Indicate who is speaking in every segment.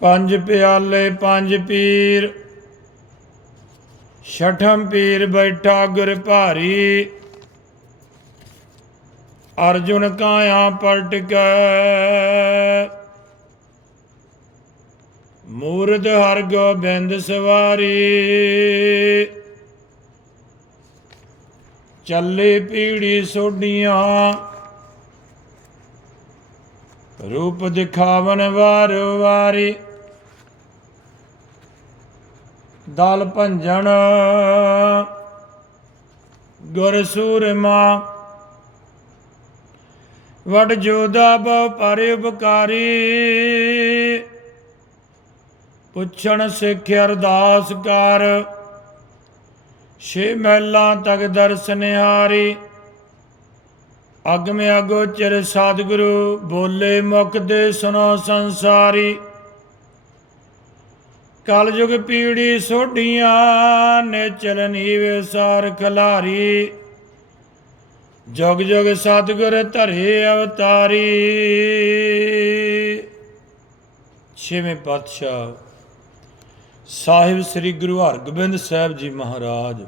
Speaker 1: ਪੰਜ ਪਿਆਲੇ, ਪੰਜ ਪੀਰ। ਛਠਮ ਪੀਰ ਬੈਠਾ ਗੁਰ ਭਾਰੀ। ਅਰਜੁਨ ਕਾਇਆ ਪਲਟ ਕੇ। ਮੂਰਧ ਹਰ ਗੋਬਿੰਦ ਸਵਾਰੀ। ਚੱਲੇ ਪੀੜੀ ਸੋਡੀਆਂ ਰੂਪ ਦਿਖਾਵਨ ਵਾਰ ਵਾਰੀ। ਦਲ ਭੰਜਣ ਗੁਰ ਸੂਰਮਾ। ਵਡ ਜੋਦਾ ਬਉ ਪਰ ਉਪਕਾਰੀ। ਪੁੱਛਣ ਸਿੱਖ ਅਰਦਾਸ ਕਰ। ਛੇ ਮਹਿਲਾ ਤੱਕ ਦਰਸਨਿਹਾਰੀ ਅਗਮ ਅਗੋਚਰ ਸਤਿਗੁਰੂ, ਬੋਲੇ ਮੁਖ ਦੇ ਸੁਨੋ ਸੰਸਾਰੀ। ਕਲਯੁਗ ਪੀੜੀ ਸੋਢੀਆਂ ਨੇ ਚਲਨੀ ਸਾਰ ਖਲਾਰੀ। ਜੁਗ ਜੁਗ ਸਤਿਗੁਰ ਧਰੇ ਅਵਤਾਰੀ। ਛੇਵੇਂ ਪਾਤਸ਼ਾਹ। ਸਾਹਿਬ ਸ੍ਰੀ ਗੁਰੂ ਹਰਗੋਬਿੰਦ ਸਾਹਿਬ ਜੀ ਮਹਾਰਾਜ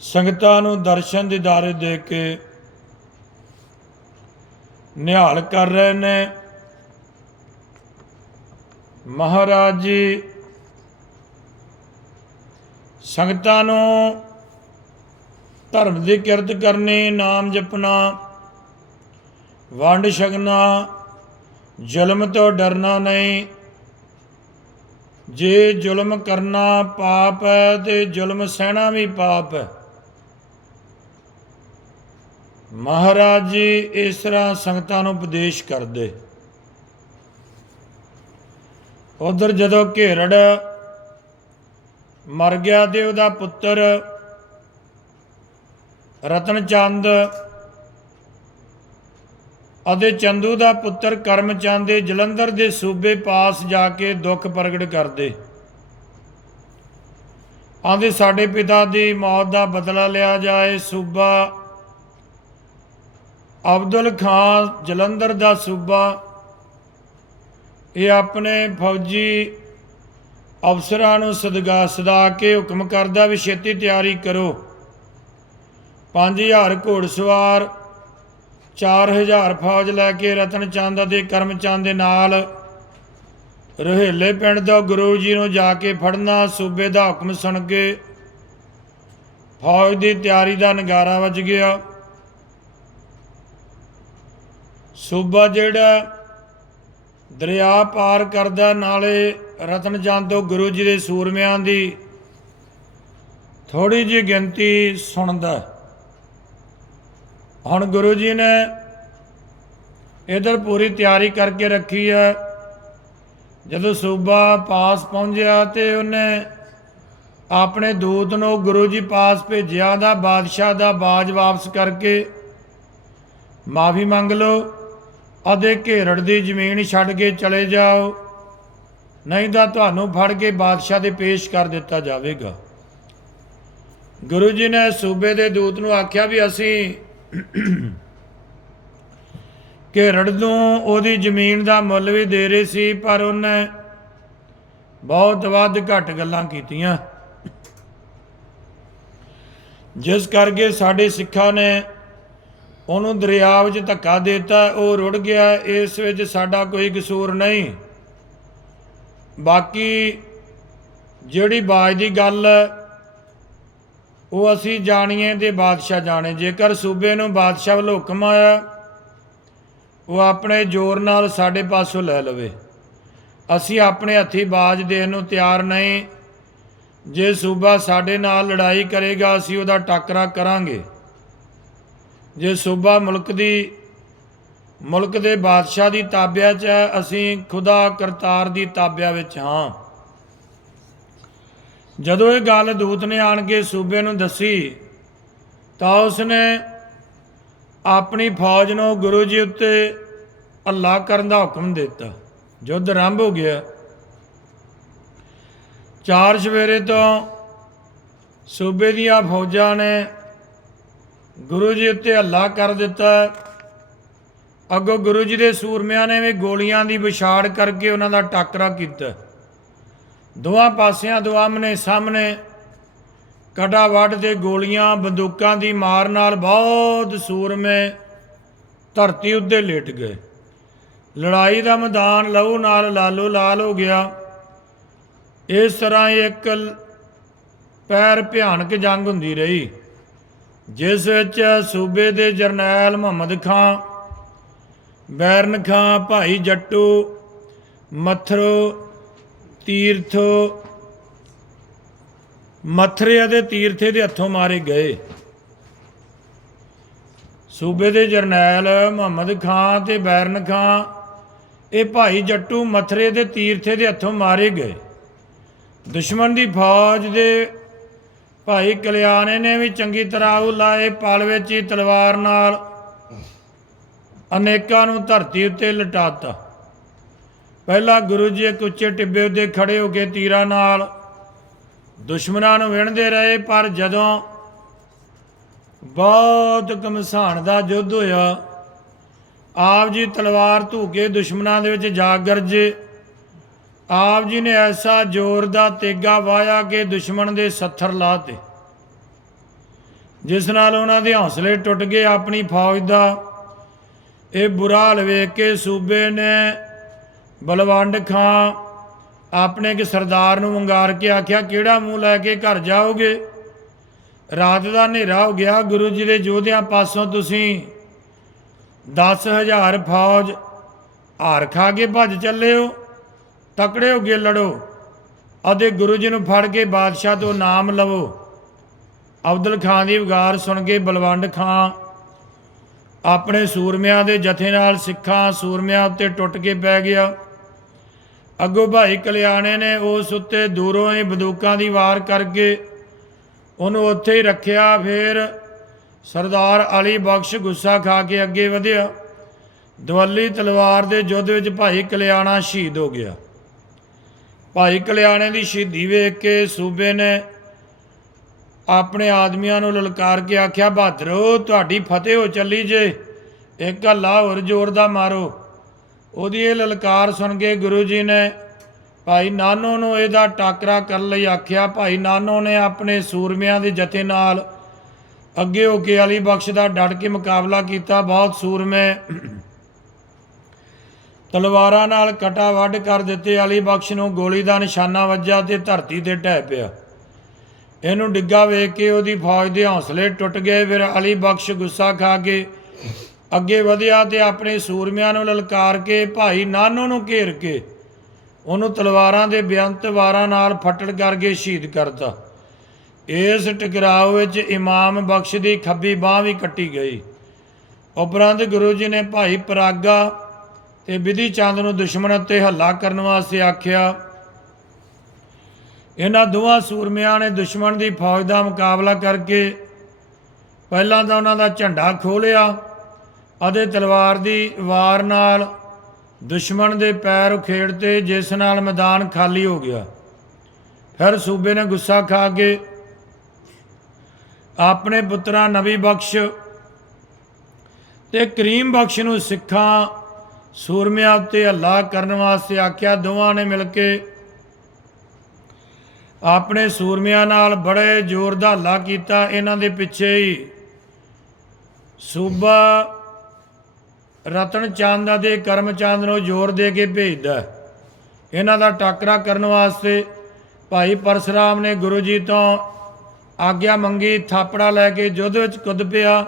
Speaker 1: ਸੰਗਤਾਂ ਨੂੰ ਦਰਸ਼ਨ ਦਿਦਾਰੇ ਦੇ ਕੇ ਨਿਹਾਲ ਕਰ ਰਹੇ ਨੇ। ਮਹਾਰਾਜ ਜੀ, ਸੰਗਤਾਂ ਨੂੰ ਧਰਮ ਦੀ ਕਿਰਤ ਕਰਨੀ, ਨਾਮ ਜਪਣਾ, ਵੰਡ ਛਕਣਾ, ਜ਼ੁਲਮ ਤੋਂ ਡਰਨਾ ਨਹੀਂ। ਜੇ ਜ਼ੁਲਮ ਕਰਨਾ ਪਾਪ ਹੈ ਤੇ ਜ਼ੁਲਮ ਸਹਿਣਾ ਵੀ ਪਾਪ ਹੈ। ਮਹਾਰਾਜ ਜੀ ਇਸ ਤਰ੍ਹਾਂ ਸੰਗਤਾਂ ਨੂੰ ਉਪਦੇਸ਼ ਕਰਦੇ। ਉਧਰ ਜਦੋਂ ਘੇਰੜ ਮਰ ਗਿਆ ਤੇ ਉਹਦਾ ਪੁੱਤਰ ਰਤਨ ਚੰਦ ਅਤੇ ਚੰਦੂ ਦਾ ਪੁੱਤਰ ਕਰਮਚੰਦ ਦੇ ਜਲੰਧਰ ਦੇ ਸੂਬੇ ਪਾਸ ਜਾ ਕੇ ਦੁੱਖ ਪ੍ਰਗਟ ਕਰਦੇ। ਆਂਦੇ ਸਾਡੇ ਪਿਤਾ ਦੀ ਮੌਤ ਦਾ ਬਦਲਾ ਲਿਆ ਜਾਏ, ਸੂਬਾ ਅਬਦੁਲ ਖਾਨ ਜਲੰਧਰ ਦਾ ਸੂਬਾ। ਇਹ ਆਪਣੇ ਫੌਜੀ ਅਫਸਰਾਂ ਨੂੰ ਸਦਗਾ ਸਦਾ ਕੇ ਹੁਕਮ ਕਰਦਾ ਵੀ ਛੇਤੀ ਤਿਆਰੀ ਕਰੋ। 5000 ਘੋੜਸਵਾਰ 4000 ਫੌਜ ਲੈ ਕੇ ਰਤਨ ਚੰਦ ਅਤੇ ਕਰਮਚੰਦ ਦੇ ਨਾਲ ਰੋਹੇਲੇ ਪਿੰਡ ਤੋਂ ਗੁਰੂ ਜੀ ਨੂੰ ਜਾ ਕੇ ਫੜਨਾ, ਸੂਬੇ ਦਾ ਹੁਕਮ ਸੁਣ ਕੇ ਫੌਜ ਦੀ ਤਿਆਰੀ ਦਾ ਨਗਾਰਾ ਵੱਜ ਗਿਆ। ਸੂਬਾ ਜਿਹੜਾ ਦਰਿਆ ਪਾਰ ਕਰਦਾ, ਨਾਲੇ ਰਤਨ ਚੰਦ ਤੋਂ ਗੁਰੂ ਜੀ ਦੇ ਸੂਰਮਿਆਂ ਦੀ ਥੋੜੀ ਜਿਹੀ ਗਿਣਤੀ ਸੁਣਦਾ ਹੁਣ ਗੁਰੂ ਜੀ ਨੇ ਇਧਰ ਪੂਰੀ ਤਿਆਰੀ ਕਰਕੇ ਰੱਖੀ ਹੈ। ਜਦੋਂ ਸੂਬਾ ਪਾਸ ਪਹੁੰਚਿਆ ਤੇ ਉਹਨੇ ਆਪਣੇ ਦੂਤ ਨੂੰ ਗੁਰੂ ਜੀ ਪਾਸ ਭੇਜਿਆ ਦਾ ਬਾਦਸ਼ਾਹ ਦਾ ਬਾਜ ਵਾਪਸ ਕਰਕੇ ਮਾਫੀ ਮੰਗ ਲਓ। ਅਤੇ ਘੇਰੜ ਦੀ ਜ਼ਮੀਨ ਛੱਡ ਕੇ ਚਲੇ ਜਾਓ। ਨਹੀਂ ਤਾਂ ਤੁਹਾਨੂੰ ਫੜ ਕੇ ਬਾਦਸ਼ਾਹ ਦੇ ਪੇਸ਼ ਕਰ ਦਿੱਤਾ ਜਾਵੇਗਾ। ਗੁਰੂ ਜੀ ਨੇ ਸੂਬੇ ਦੇ ਦੂਤ ਨੂੰ ਆਖਿਆ ਵੀ ਅਸੀਂ ਘੇਰੜ ਨੂੰ ਉਹਦੀ ਜ਼ਮੀਨ ਦਾ ਮੁੱਲ ਵੀ ਦੇ ਰਹੇ ਸੀ, ਪਰ ਉਹਨੇ ਬਹੁਤ ਵੱਧ ਘੱਟ ਗੱਲਾਂ ਕੀਤੀਆਂ। ਜਿਸ ਕਰਕੇ ਸਾਡੇ ਸਿੱਖਾਂ ਨੇ ਉਹਨੂੰ ਦਰਿਆ ਵਿੱਚ ਧੱਕਾ ਦਿੱਤਾ ਉਹ ਰੁੜ ਗਿਆ ਇਸ ਵਿੱਚ ਸਾਡਾ ਕੋਈ ਕਸੂਰ ਨਹੀਂ। ਬਾਕੀ ਜਿਹੜੀ ਬਾਜ ਦੀ ਗੱਲ ਹੈ, ਉਹ ਅਸੀਂ ਜਾਣੀਏ ਤੇ ਬਾਦਸ਼ਾਹ ਜਾਣੇ। ਜੇਕਰ ਸੂਬੇ ਨੂੰ ਬਾਦਸ਼ਾਹ ਵੱਲੋਂ ਹੁਕਮ ਆਇਆ ਉਹ ਆਪਣੇ ਜ਼ੋਰ ਨਾਲ ਸਾਡੇ ਪਾਸੋਂ ਲੈ ਲਵੇ। ਅਸੀਂ ਆਪਣੇ ਹੱਥੀ ਬਾਜ ਦੇਣ ਨੂੰ ਤਿਆਰ ਨਹੀਂ। ਜੇ ਸੂਬਾ ਸਾਡੇ ਨਾਲ ਲੜਾਈ ਕਰੇਗਾ ਅਸੀਂ ਉਹਦਾ ਟਾਕਰਾ ਕਰਾਂਗੇ। ਜੇ ਸੂਬਾ ਮੁਲਕ ਦੀ, ਮੁਲਕ ਦੇ ਬਾਦਸ਼ਾਹ ਦੀ ਤਾਬਿਆ 'ਚ ਹੈ, ਅਸੀਂ ਖੁਦਾ ਕਰਤਾਰ ਦੀ ਤਾਬਿਆ ਵਿੱਚ ਹਾਂ। ਜਦੋਂ ਇਹ ਗੱਲ ਦੂਤ ਨੇ ਆਣ ਕੇ ਸੂਬੇ ਨੂੰ ਦੱਸੀ, ਤਾਂ ਉਸਨੇ ਆਪਣੀ ਫੌਜ ਨੂੰ ਗੁਰੂ ਜੀ ਉੱਤੇ ਅੱਲਾ ਕਰਨ ਦਾ ਹੁਕਮ ਦਿੱਤਾ। ਯੁੱਧ ਆਰੰਭ ਹੋ ਗਿਆ। ਚਾਰ ਸਵੇਰੇ ਤੋਂ ਸੂਬੇ ਦੀਆਂ ਫੌਜਾਂ ਨੇ ਗੁਰੂ ਜੀ ਉੱਤੇ ਹੱਲਾ ਕਰ ਦਿੱਤਾ। ਅੱਗੋਂ ਗੁਰੂ ਜੀ ਦੇ ਸੂਰਮਿਆਂ ਨੇ ਵੀ ਗੋਲੀਆਂ ਦੀ ਵਿਛਾੜ ਕਰਕੇ ਉਹਨਾਂ ਦਾ ਟਾਕਰਾ ਕੀਤਾ। ਦੋਹਾਂ ਪਾਸਿਆਂ ਦੁਆਮਨੇ ਸਾਹਮਣੇ ਕਟਾ ਵੱਢ ਤੇ ਗੋਲੀਆਂ, ਬੰਦੂਕਾਂ ਦੀ ਮਾਰ ਨਾਲ ਬਹੁਤ ਸੂਰਮੇ ਧਰਤੀ ਉੱਤੇ ਲੇਟ ਗਏ। ਲੜਾਈ ਦਾ ਮੈਦਾਨ ਲਹੂ ਨਾਲ ਲਾਲੋ ਲਾਲ ਹੋ ਗਿਆ। ਇਸ ਤਰ੍ਹਾਂ ਇੱਕ ਪੈਰ ਭਿਆਨਕ ਜੰਗ ਹੁੰਦੀ ਰਹੀ। ਜਿਸ ਵਿੱਚ ਸੂਬੇ ਦੇ ਜਰਨੈਲ ਮੁਹੰਮਦ ਖਾਂ, ਬੈਰਨ ਖਾਂ, ਭਾਈ ਜੱਟੂ, ਮੱਥਰੋ, ਤੀਰਥੋ ਮਥਰੇ ਅਤੇ ਤੀਰਥੇ ਦੇ ਹੱਥੋਂ ਮਾਰੇ ਗਏ। ਸੂਬੇ ਦੇ ਜਰਨੈਲ ਮੁਹੰਮਦ ਖਾਂ ਤੇ ਬੈਰਨ ਖਾਂ, ਇਹ ਭਾਈ ਜੱਟੂ ਮਥਰੇ ਦੇ ਤੀਰਥੇ ਦੇ ਹੱਥੋਂ ਮਾਰੇ ਗਏ। ਦੁਸ਼ਮਣ ਦੀ ਫੌਜ ਦੇ ਭਾਈ ਕਲਿਆਣੇ ਨੇ ਵੀ ਚੰਗੀ ਤਰ੍ਹਾਂ ਉਹ ਲਾਏ ਪਲ ਵਿੱਚ ਹੀ ਤਲਵਾਰ ਨਾਲ। ਅਨੇਕਾਂ ਨੂੰ ਧਰਤੀ ਉੱਤੇ ਲਟਾਤਾ। ਪਹਿਲਾਂ ਗੁਰੂ ਜੀ ਇੱਕ ਉੱਚੇ ਟਿੱਬੇ ਉੱਤੇ ਖੜੇ ਹੋ ਕੇ ਤੀਰਾਂ ਨਾਲ ਦੁਸ਼ਮਣਾਂ ਨੂੰ ਵਿਣਦੇ ਰਹੇ, ਪਰ ਜਦੋਂ ਬਹੁਤ ਘਮਸਾਣ ਦਾ ਯੁੱਧ ਹੋਇਆ, ਆਪ ਜੀ ਤਲਵਾਰ ਧੂ ਕੇ ਦੁਸ਼ਮਣਾਂ ਦੇ ਵਿੱਚ ਜਾ ਗਰਜੇ। ਆਪ ਜੀ ਨੇ ਐਸਾ ਜ਼ੋਰ ਦਾ ਤੇਗਾ ਵਾਇਆ ਕਿ ਦੁਸ਼ਮਣ ਦੇ ਸੱਥਰ ਲਾਤੇ ਜਿਸ ਨਾਲ ਉਹਨਾਂ ਦੇ ਹੌਸਲੇ ਟੁੱਟ ਗਏ, ਆਪਣੀ ਫੌਜ ਦਾ ਇਹ ਬੁਰਾ ਹਾਲ ਵੇਖ ਕੇ ਸੂਬੇ ਨੇ ਬਲਵੰਡ ਖਾਂ ਆਪਣੇ ਇੱਕ ਸਰਦਾਰ ਨੂੰ ਵੰਗਾਰ ਕੇ ਆਖਿਆ, ਕਿਹੜਾ ਮੂੰਹ ਲੈ ਕੇ ਘਰ ਜਾਓਗੇ? ਰਾਤ ਦਾ ਹਨੇਰਾ ਹੋ ਗਿਆ। ਗੁਰੂ ਜੀ ਦੇ ਯੋਧਿਆਂ ਪਾਸੋਂ ਤੁਸੀਂ 10000 ਫੌਜ ਹਾਰ ਖਾ ਕੇ ਭੱਜ ਚੱਲੇ ਹੋ। ਤਕੜੇ ਹੋ ਕੇ ਲੜੋ ਅਤੇ ਗੁਰੂ ਜੀ ਨੂੰ ਫੜ ਕੇ ਬਾਦਸ਼ਾਹ ਤੋਂ ਨਾਮ ਲਵੋ। ਅਬਦੁਲ ਖਾਨ ਦੀ ਵਿਗਾਰ ਸੁਣ ਕੇ ਬਲਵੰਡ ਖਾਂ ਆਪਣੇ ਸੂਰਮਿਆਂ ਦੇ ਜਥੇ ਨਾਲ ਸਿੱਖਾਂ ਸੂਰਮਿਆਂ ਉੱਤੇ ਟੁੱਟ ਕੇ ਪੈ ਗਿਆ। ਅੱਗੋਂ ਭਾਈ ਕਲਿਆਣੇ ਨੇ ਉਸ ਉੱਤੇ ਦੂਰੋਂ ਹੀ ਬੰਦੂਕਾਂ ਦੀ ਵਾਰ ਕਰਕੇ ਉਹਨੂੰ ਉੱਥੇ ਹੀ ਰੱਖਿਆ। ਫਿਰ ਸਰਦਾਰ ਅਲੀ ਬਖਸ਼ ਗੁੱਸਾ ਖਾ ਕੇ ਅੱਗੇ ਵਧਿਆ। ਦਵੱਲੀ ਤਲਵਾਰ ਦੇ ਯੁੱਧ ਵਿੱਚ ਭਾਈ ਕਲਿਆਣਾ ਸ਼ਹੀਦ ਹੋ ਗਿਆ। ਭਾਈ ਕਲਿਆਣੇ ਦੀ ਸ਼ਹੀਦੀ ਵੇਖ ਕੇ ਸੂਬੇ ਨੇ ਆਪਣੇ ਆਦਮੀਆਂ ਨੂੰ ਲਲਕਾਰ ਕੇ ਆਖਿਆ, ਬਹਾਦਰੋ ਤੁਹਾਡੀ ਫਤਿਹ ਹੋ ਚੱਲੀ ਜੇ। ਇੱਕ ਹੱਲਾ ਹੋਰ ਜ਼ੋਰ ਦਾ ਮਾਰੋ। ਉਹਦੀ ਇਹ ਲਲਕਾਰ ਸੁਣ ਕੇ ਗੁਰੂ ਜੀ ਨੇ ਭਾਈ ਨਾਨੋ ਨੂੰ ਇਹਦਾ ਟਾਕਰਾ ਕਰਨ ਲਈ ਆਖਿਆ। ਭਾਈ ਨਾਨੋ ਨੇ ਆਪਣੇ ਸੂਰਮਿਆਂ ਦੇ ਜਥੇ ਨਾਲ ਅੱਗੇ ਹੋ ਕੇ ਅਲੀ ਬਖਸ਼ ਦਾ ਡਟ ਕੇ ਮੁਕਾਬਲਾ ਕੀਤਾ। ਬਹੁਤ ਸੂਰਮੇ ਤਲਵਾਰਾਂ ਨਾਲ ਕਟਾ ਵੱਢ ਕਰ ਦਿੱਤੇ, ਅਲੀ ਬਖਸ਼ ਨੂੰ ਗੋਲੀ ਦਾ ਨਿਸ਼ਾਨਾ ਵੱਜਾ ਤੇ ਧਰਤੀ ਤੇ ਢਹਿ ਪਿਆ। ਇਹਨੂੰ ਡਿੱਗਾ ਵੇਖ ਕੇ ਉਹਦੀ ਫੌਜ ਦੇ ਹੌਸਲੇ ਟੁੱਟ ਗਏ। ਫਿਰ ਅਲੀ ਬਖਸ਼ ਗੁੱਸਾ ਖਾ ਕੇ ਅੱਗੇ ਵਧਿਆ ਤੇ ਆਪਣੇ ਸੂਰਮਿਆਂ ਨੂੰ ਲਲਕਾਰ ਕੇ, ਭਾਈ, ਨਾਨੂ ਨੂੰ ਘੇਰ ਕੇ। ਉਹਨੂੰ ਤਲਵਾਰਾਂ ਦੇ ਬੇਅੰਤ ਵਾਰਾਂ ਨਾਲ ਫੱਟੜ ਕਰਕੇ ਸ਼ਹੀਦ ਕਰਤਾ। ਇਸ ਟਕਰਾਅ ਵਿੱਚ ਇਮਾਮ ਬਖਸ਼ ਦੀ ਖੱਬੀ ਬਾਹ ਵੀ ਕੱਟੀ ਗਈ। ਉਪਰੰਤ ਗੁਰੂ ਜੀ ਨੇ, ਭਾਈ, ਪਰਾਗਾ ਤੇ ਵਿਧੀ ਚੰਦ ਨੂੰ ਦੁਸ਼ਮਣ ਉੱਤੇ ਹੱਲਾ ਕਰਨ ਵਾਸਤੇ ਆਖਿਆ, ਇਹਨਾਂ ਦੋਵਾਂ ਸੂਰਮਿਆਂ ਨੇ ਦੁਸ਼ਮਣ ਦੀ ਫੌਜ ਦਾ ਮੁਕਾਬਲਾ ਕਰਕੇ ਪਹਿਲਾਂ ਤਾਂ ਉਹਨਾਂ ਦਾ ਝੰਡਾ ਖੋਲਿਆ ਅਤੇ ਤਲਵਾਰ ਦੀ ਵਾਰ ਨਾਲ ਦੁਸ਼ਮਣ ਦੇ ਪੈਰ ਉਖੇੜਤੇ ਜਿਸ ਨਾਲ ਮੈਦਾਨ ਖਾਲੀ ਹੋ ਗਿਆ। ਫਿਰ ਸੂਬੇ ਨੇ ਗੁੱਸਾ ਖਾ ਕੇ ਆਪਣੇ ਪੁੱਤਰਾਂ ਨਬੀ ਬਖਸ਼ ਤੇ ਕਰੀਮ ਬਖਸ਼ ਨੂੰ ਸਿੱਖਾਂ ਸੂਰਮਿਆਂ ਉੱਤੇ ਹੱਲਾ ਕਰਨ ਵਾਸਤੇ ਆਖਿਆ, ਦੋਵਾਂ ਨੇ ਮਿਲ ਕੇ ਆਪਣੇ ਸੂਰਮਿਆਂ ਨਾਲ ਬੜੇ ਜ਼ੋਰ ਦਾ ਹੱਲਾ ਕੀਤਾ। ਇਹਨਾਂ ਦੇ ਪਿੱਛੇ ਹੀ ਸੂਬਾ ਰਤਨ ਚੰਦ ਅਤੇ ਕਰਮ ਚੰਦ ਨੂੰ ਜ਼ੋਰ ਦੇ ਕੇ ਭੇਜਦਾ ਇਹਨਾਂ ਦਾ ਟਾਕਰਾ ਕਰਨ ਵਾਸਤੇ ਭਾਈ ਪਰਸਰਾਮ ਨੇ ਗੁਰੂ ਜੀ ਤੋਂ ਆਗਿਆ ਮੰਗੀ, ਥਾਪੜਾ ਲੈ ਕੇ ਯੁੱਧ ਵਿੱਚ ਕੁੱਦ ਪਿਆ।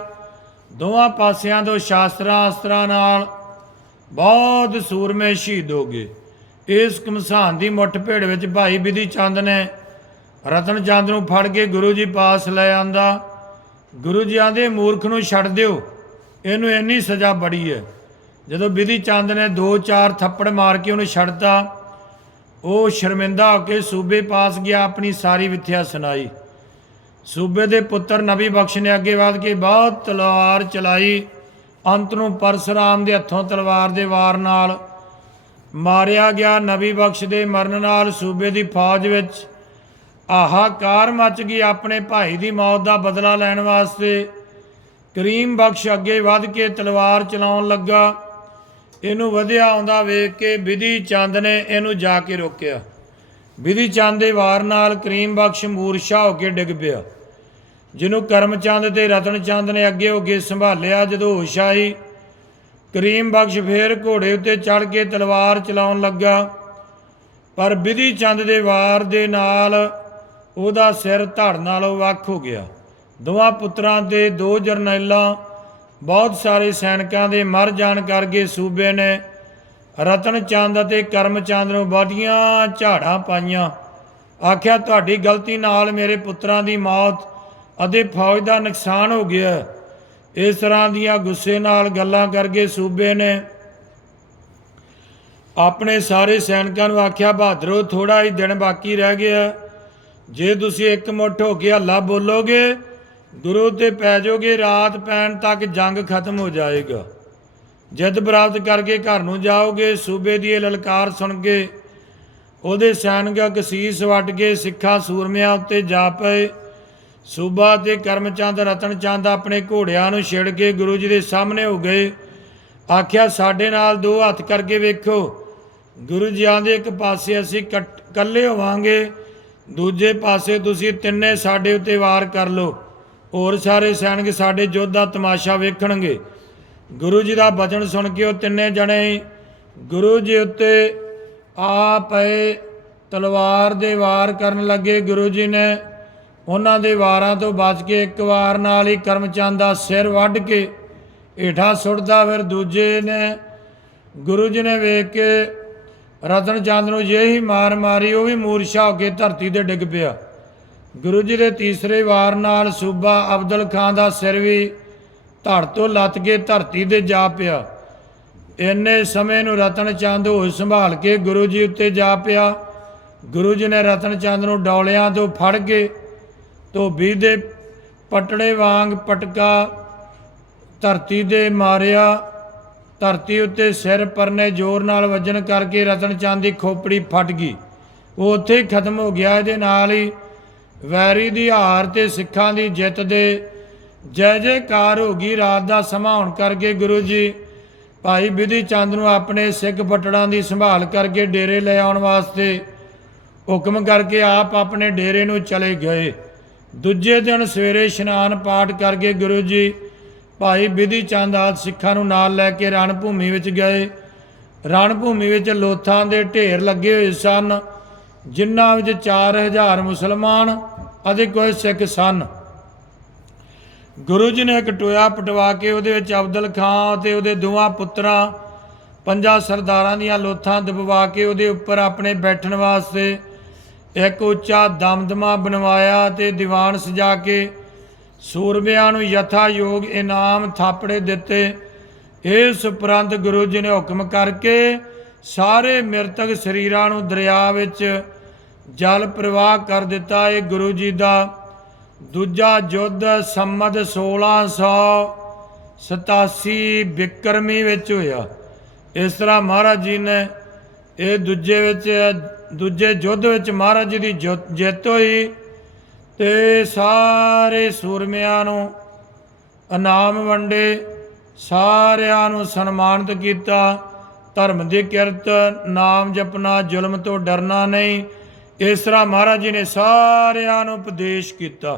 Speaker 1: ਦੋਵਾਂ ਪਾਸਿਆਂ ਤੋਂ ਸ਼ਾਸਤਰਾਂ ਅਸਤਰਾਂ ਨਾਲ ਬਹੁਤ ਸੂਰਮੇ ਸ਼ਹੀਦ ਹੋ ਗਏ। ਇਸ ਘਮਸਾਨ ਦੀ ਮੁੱਠ ਭੇੜ ਵਿੱਚ ਭਾਈ ਬਿਧੀ ਚੰਦ ਨੇ ਰਤਨ ਚੰਦ ਨੂੰ ਫੜ ਕੇ ਗੁਰੂ ਜੀ ਪਾਸ ਲੈ ਆਂਦਾ। ਗੁਰੂ ਜੀ ਆਂਦੇ, ਮੂਰਖ ਨੂੰ ਛੱਡ ਦਿਓ। ਇਹਨੂੰ ਇੰਨੀ ਸਜ਼ਾ ਬੜੀ ਹੈ। ਜਦੋਂ ਬਿਧੀ ਚੰਦ ਨੇ ਦੋ ਚਾਰ ਥੱਪੜ ਮਾਰ ਕੇ ਉਹਨੂੰ ਛੱਡਤਾ, ਉਹ ਸ਼ਰਮਿੰਦਾ ਹੋ ਕੇ ਸੂਬੇ ਪਾਸ ਗਿਆ, ਆਪਣੀ ਸਾਰੀ ਵਿਥਿਆ ਸੁਣਾਈ। ਸੂਬੇ ਦੇ ਪੁੱਤਰ ਨਬੀ ਬਖਸ਼ ਨੇ ਅੱਗੇ ਵਧ ਕੇ ਬਹੁਤ ਤਲਵਾਰ ਚਲਾਈ। ਅੰਤ ਨੂੰ ਪਰਸਰਾਮ ਦੇ ਹੱਥੋਂ ਤਲਵਾਰ ਦੇ ਵਾਰ ਨਾਲ ਮਾਰਿਆ ਗਿਆ ਨਬੀ ਬਖਸ਼ ਦੇ ਮਰਨ ਨਾਲ ਸੂਬੇ ਦੀ ਫੌਜ ਵਿੱਚ ਆਹਾਕਾਰ ਮਚ ਗਈ। ਆਪਣੇ ਭਾਈ ਦੀ ਮੌਤ ਦਾ ਬਦਲਾ ਲੈਣ ਵਾਸਤੇ ਕਰੀਮ ਬਖਸ਼ ਅੱਗੇ ਵੱਧ ਕੇ ਤਲਵਾਰ ਚਲਾਉਣ ਲੱਗਾ। ਇਹਨੂੰ ਵਧਿਆ ਆਉਂਦਾ ਵੇਖ ਕੇ ਵਿਧੀ ਚੰਦ ਨੇ ਇਹਨੂੰ ਜਾ ਕੇ ਰੋਕਿਆ। ਵਿਧੀ ਚੰਦ ਦੇ ਵਾਰ ਨਾਲ ਕਰੀਮ ਬਖਸ਼ ਮੂਰਛਾ ਹੋ ਕੇ ਡਿੱਗ ਪਿਆ। ਜਿਹਨੂੰ ਕਰਮਚੰਦ ਤੇ ਰਤਨ ਚੰਦ ਨੇ ਅੱਗੇ ਹੋ ਕੇ ਸੰਭਾਲਿਆ, ਜਦੋਂ ਹੋਸ਼ ਆਈ ਕਰੀਮ ਬਖਸ਼ ਫੇਰ ਘੋੜੇ ਉੱਤੇ ਚੜ ਕੇ ਤਲਵਾਰ ਚਲਾਉਣ ਲੱਗਾ। ਪਰ ਵਿਧੀ ਚੰਦ ਦੇ ਵਾਰ ਦੇ ਨਾਲ ਉਹਦਾ ਸਿਰ ਧੜ ਨਾਲੋਂ ਵੱਖ ਹੋ ਗਿਆ। ਦੋਵਾਂ ਪੁੱਤਰਾਂ ਦੇ ਦੋ ਜਰਨੈਲਾਂ, ਬਹੁਤ ਸਾਰੇ ਸੈਨਿਕਾਂ ਦੇ ਮਰ ਜਾਣ ਕਰਕੇ ਸੂਬੇ ਨੇ ਰਤਨ ਚੰਦ ਅਤੇ ਕਰਮ ਚੰਦ ਨੂੰ ਬਾਡੀਆਂ ਝਾੜਾਂ ਪਾਈਆਂ। ਆਖਿਆ, ਤੁਹਾਡੀ ਗਲਤੀ ਨਾਲ ਮੇਰੇ ਪੁੱਤਰਾਂ ਦੀ ਮੌਤ ਅਤੇ ਫੌਜ ਦਾ ਨੁਕਸਾਨ ਹੋ ਗਿਆ। ਇਸ ਤਰ੍ਹਾਂ ਦੀਆਂ ਗੁੱਸੇ ਨਾਲ ਗੱਲਾਂ ਕਰਕੇ ਸੂਬੇ ਨੇ ਆਪਣੇ ਸਾਰੇ ਸੈਨਿਕਾਂ ਨੂੰ ਆਖਿਆ, ਬਹਾਦਰੋ ਥੋੜਾ ਹੀ ਦਿਨ ਬਾਕੀ ਰਹਿ ਗਿਆ। ਜੇ ਤੁਸੀਂ ਇੱਕ ਮੁੱਠ ਹੋ ਕੇ ਹੱਲਾ ਬੋਲੋਗੇ, ਗੁਰੂ ਤੇ ਪੈ ਜਾਓਗੇ, ਰਾਤ ਪੈਣ ਤੱਕ ਜੰਗ ਖਤਮ ਹੋ ਜਾਏਗਾ। ਜਿੱਦ ਪ੍ਰਾਪਤ ਕਰਕੇ ਘਰ ਨੂੰ ਜਾਓਗੇ, ਸੂਬੇ ਦੀ ਇਹ ਲਲਕਾਰ ਸੁਣ ਕੇ ਉਹਦੇ ਸੈਨਿਕ ਕਸੀਸ ਵੱਟ ਕੇ ਸਿੱਖਾਂ ਸੂਰਮਿਆਂ ਉੱਤੇ ਜਾ ਪਏ। ਸੂਬਾ ਤੇ ਕਰਮਚੰਦ ਰਤਨ ਚੰਦ ਆਪਣੇ ਘੋੜਿਆਂ ਨੂੰ ਛਿੜ ਕੇ ਗੁਰੂ ਜੀ ਦੇ ਸਾਹਮਣੇ ਹੋ ਗਏ। ਆਖਿਆ, ਸਾਡੇ ਨਾਲ ਦੋ ਹੱਥ ਕਰਕੇ ਵੇਖੋ। ਗੁਰੂ ਜੀ ਆਂਦੇ, ਇੱਕ ਪਾਸੇ ਅਸੀਂ ਕੱਟ- ਇਕੱਲੇ ਹੋਵਾਂਗੇ, ਦੂਜੇ ਪਾਸੇ ਤੁਸੀਂ ਤਿੰਨੇ ਸਾਡੇ ਉੱਤੇ ਵਾਰ ਕਰ ਲਓ। ਹੋਰ ਸਾਰੇ ਸੈਨਿਕ ਸਾਡੇ ਯੁੱਧ ਦਾ ਤਮਾਸ਼ਾ ਵੇਖਣਗੇ। ਗੁਰੂ ਜੀ ਦਾ ਬਚਨ ਸੁਣ ਕੇ ਉਹ ਤਿੰਨੇ ਜਣੇ ਗੁਰੂ ਜੀ ਉੱਤੇ ਆ ਪਏ, ਤਲਵਾਰ ਦੇ ਵਾਰ ਕਰਨ ਲੱਗੇ। ਗੁਰੂ ਜੀ ਨੇ ਉਹਨਾਂ ਦੇ ਵਾਰਾਂ ਤੋਂ ਬਚ ਕੇ ਇੱਕ ਵਾਰ ਨਾਲ ਹੀ ਕਰਮਚੰਦ ਦਾ ਸਿਰ ਵੱਢ ਕੇ ਏਠਾਂ ਸੁੱਟਦਾ, ਫਿਰ ਦੂਜੇ ਨੇ ਗੁਰੂ ਜੀ ਨੇ ਵੇਖ ਕੇ ਰਤਨ ਚੰਦ ਨੂੰ ਜਿਹੀ ਮਾਰ ਮਾਰੀ, ਉਹ ਵੀ ਮੂਰਛਾ ਹੋ ਕੇ ਧਰਤੀ ਤੇ ਡਿੱਗ ਪਿਆ। ਗੁਰੂ ਜੀ ਦੇ ਤੀਸਰੇ ਵਾਰ ਨਾਲ ਸੂਬਾ ਅਬਦੁਲ ਖਾਨ ਦਾ ਸਿਰ ਵੀ ਧੜ ਤੋਂ ਲੱਤ ਕੇ ਧਰਤੀ ਤੇ ਜਾ ਪਿਆ। ਇੰਨੇ ਸਮੇਂ ਨੂੰ ਰਤਨ ਚੰਦ ਹੋਸ਼ ਸੰਭਾਲ ਕੇ ਗੁਰੂ ਜੀ ਉੱਤੇ ਜਾ ਪਿਆ। ਗੁਰੂ ਜੀ ਨੇ ਰਤਨ ਚੰਦ ਨੂੰ ਡੌਲਿਆਂ ਤੋਂ ਫੜ ਕੇ ਧੋਬੀ ਦੇ ਪਟੜੇ ਵਾਂਗ ਪਟਕਾ, ਧਰਤੀ ਦੇ ਮਾਰਿਆ, ਧਰਤੀ ਉੱਤੇ ਸਿਰ ਪਰਨੇ ਜ਼ੋਰ ਨਾਲ ਵੱਜਣ ਕਰਕੇ ਰਤਨ ਚੰਦ ਦੀ ਖੋਪੜੀ ਫਟ ਗਈ। ਉਹ ਉੱਥੇ ਹੀ ਖਤਮ ਹੋ ਗਿਆ। ਇਹਦੇ ਨਾਲ ਹੀ ਵੈਰੀ ਦੀ ਹਾਰ ਤੇ ਸਿੱਖਾਂ ਦੀ ਜਿੱਤ ਦੇ ਜੈ ਜੈਕਾਰ ਹੋ ਗਈ। ਰਾਤ ਦਾ ਸਮਾਂ ਹੋਣ ਕਰਕੇ ਗੁਰੂ ਜੀ ਭਾਈ ਵਿਧੀ ਚੰਦ ਨੂੰ ਆਪਣੇ ਸਿੱਖ ਪਟੜਾਂ ਦੀ ਸੰਭਾਲ ਕਰਕੇ ਡੇਰੇ ਲੈ ਆਉਣ ਵਾਸਤੇ ਹੁਕਮ ਕਰਕੇ ਆਪ ਆਪਣੇ ਡੇਰੇ ਨੂੰ ਚਲੇ ਗਏ। ਦੂਜੇ ਦਿਨ ਸਵੇਰੇ ਇਸ਼ਨਾਨ ਪਾਠ ਕਰਕੇ ਗੁਰੂ ਜੀ ਭਾਈ ਵਿਧੀ ਚੰਦ ਆਦਿ ਸਿੱਖਾਂ ਨੂੰ ਨਾਲ ਲੈ ਕੇ ਰਣ ਭੂਮੀ ਵਿੱਚ ਗਏ। ਰਣ ਭੂਮੀ ਵਿੱਚ ਲੋਥਾਂ ਦੇ ਢੇਰ ਲੱਗੇ ਹੋਏ ਸਨ, ਜਿਨ੍ਹਾਂ ਵਿੱਚ 4000 ਮੁਸਲਮਾਨ ਅਤੇ ਕੁਝ ਸਿੱਖ ਸਨ। ਗੁਰੂ ਜੀ ਨੇ ਇੱਕ ਟੋਇਆ ਪਟਵਾ ਕੇ ਉਹਦੇ ਵਿੱਚ ਅਬਦੁਲ ਖਾਂ ਅਤੇ ਉਹਦੇ ਦੋਵਾਂ ਪੁੱਤਰਾਂ, ਪੰਜਾਂ ਸਰਦਾਰਾਂ ਦੀਆਂ ਲੋਥਾਂ ਦਬਵਾ ਕੇ ਉਹਦੇ ਉੱਪਰ ਆਪਣੇ ਬੈਠਣ ਵਾਸਤੇ ਇੱਕ ਉੱਚਾ ਦਮਦਮਾ ਬਣਵਾਇਆ ਤੇ ਦੀਵਾਨ ਸਜਾ ਕੇ ਸੂਰਮਿਆਂ ਨੂੰ ਯਥਾ ਯੋਗ ਇਨਾਮ ਥਾਪੜੇ ਦਿੱਤੇ। ਇਸ ਉਪਰੰਤ ਗੁਰੂ ਜੀ ਨੇ ਹੁਕਮ ਕਰਕੇ ਸਾਰੇ ਮ੍ਰਿਤਕ ਸਰੀਰਾਂ ਨੂੰ ਦਰਿਆ ਵਿੱਚ ਜਲ ਪ੍ਰਵਾਹ ਕਰ ਦਿੱਤਾ। ਇਹ ਗੁਰੂ ਜੀ ਦਾ ਦੂਜਾ ਯੁੱਧ ਸੰਮਤ 1687 ਬਿਕਰਮੀ ਵਿੱਚ ਹੋਇਆ। ਇਸ ਤਰ੍ਹਾਂ ਮਹਾਰਾਜ ਜੀ ਨੇ ਇਹ ਦੂਜੇ ਵਿੱਚ, ਦੂਜੇ ਯੁੱਧ ਵਿੱਚ ਮਹਾਰਾਜ ਜੀ ਦੀ ਜਿੱਤ ਜਿੱਤ ਹੋਈ ਤੇ ਸਾਰੇ ਸੂਰਮਿਆਂ ਨੂੰ ਇਨਾਮ ਵੰਡੇ, ਸਾਰਿਆਂ ਨੂੰ ਸਨਮਾਨਿਤ ਕੀਤਾ। ਧਰਮ ਦੀ ਕਿਰਤ, ਨਾਮ ਜਪਣਾ, ਜ਼ੁਲਮ ਤੋਂ ਡਰਨਾ ਨਹੀਂ। ਇਸ ਤਰ੍ਹਾਂ ਮਹਾਰਾਜ ਜੀ ਨੇ ਸਾਰਿਆਂ ਨੂੰ ਉਪਦੇਸ਼ ਕੀਤਾ।